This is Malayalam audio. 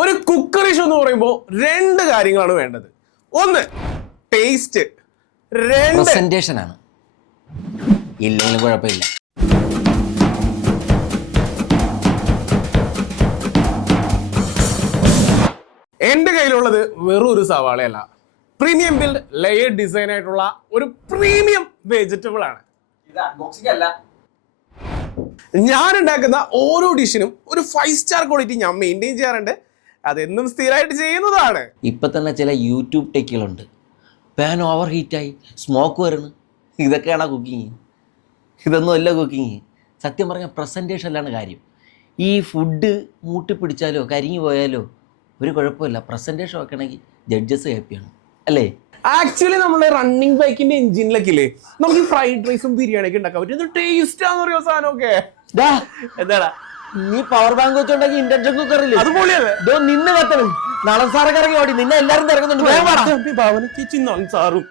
ഒരു കുക്കറി ഷോ എന്ന് പറയുമ്പോൾ രണ്ട് കാര്യങ്ങളാണ് വേണ്ടത്. ഒന്ന് ടേസ്റ്റ്, രണ്ട് പ്രസന്റേഷൻ ആണ്. ഇല്ലെങ്കിലും കുഴപ്പമില്ല. എന്റെ കയ്യിലുള്ളത് വെറും ഒരു സവാളയല്ല, പ്രീമിയം ബിൽഡ് ലെയർ ഡിസൈൻ ആയിട്ടുള്ള ഒരു പ്രീമിയം വെജിറ്റബിൾ ആണ്. ഞാൻ ഉണ്ടാക്കുന്ന ഓരോ ഡിഷിനും ഒരു 5 സ്റ്റാർ ക്വാളിറ്റി ഞാൻ മെയിൻറ്റെയിൻ ചെയ്യാറുണ്ട്. അതെന്നും സ്ഥിരമായിട്ട് ചെയ്യുന്നതാണ്. ഇപ്പൊ തന്നെ ചില യൂട്യൂബ് ടെക്കുകളുണ്ട്. പാൻ ഓവർ ഹീറ്റായി സ്മോക്ക് വരുന്നു. ഇതൊക്കെയാണോ കുക്കിങ്? ഇതൊന്നും അല്ല കുക്കിങ്. സത്യം പറഞ്ഞാൽ പ്രസൻറ്റേഷനിലാണ് കാര്യം. ഈ ഫുഡ് മൂട്ടിപ്പിടിച്ചാലോ കരിഞ്ഞു പോയാലോ ഒരു കുഴപ്പമില്ല. പ്രസൻറ്റേഷൻ വെക്കണമെങ്കിൽ ജഡ്ജസ് ഹാപ്പിയാണ്, അല്ലേ? ആക്ച്വലി നമ്മുടെ റണ്ണിങ് ബൈക്കിന്റെ എഞ്ചിനിലൊക്കെ ഇല്ലേ നമുക്ക് ഈ ഫ്രൈഡ് റൈസും ബിരിയാണിയൊക്കെ ഉണ്ടാക്കാൻ പറ്റും. ടേസ്റ്റ് ആണെന്ന് പറയുമോ സാധനമൊക്കെ? എന്താടാ നീ പവർ ബാങ്ക് വെച്ചോണ്ടെങ്കിൽ ഇൻഡക്ഷൻ കുക്കറില്ലേ അതുപോലെയല്ലേ നിന്ന് കത്തണം. നളൻ സാറൊക്കെ ഇറങ്ങി ഓടി. നിന്നെ എല്ലാരും തിരക്കുന്നുണ്ട്. ഭാവന ചേച്ചി സാറും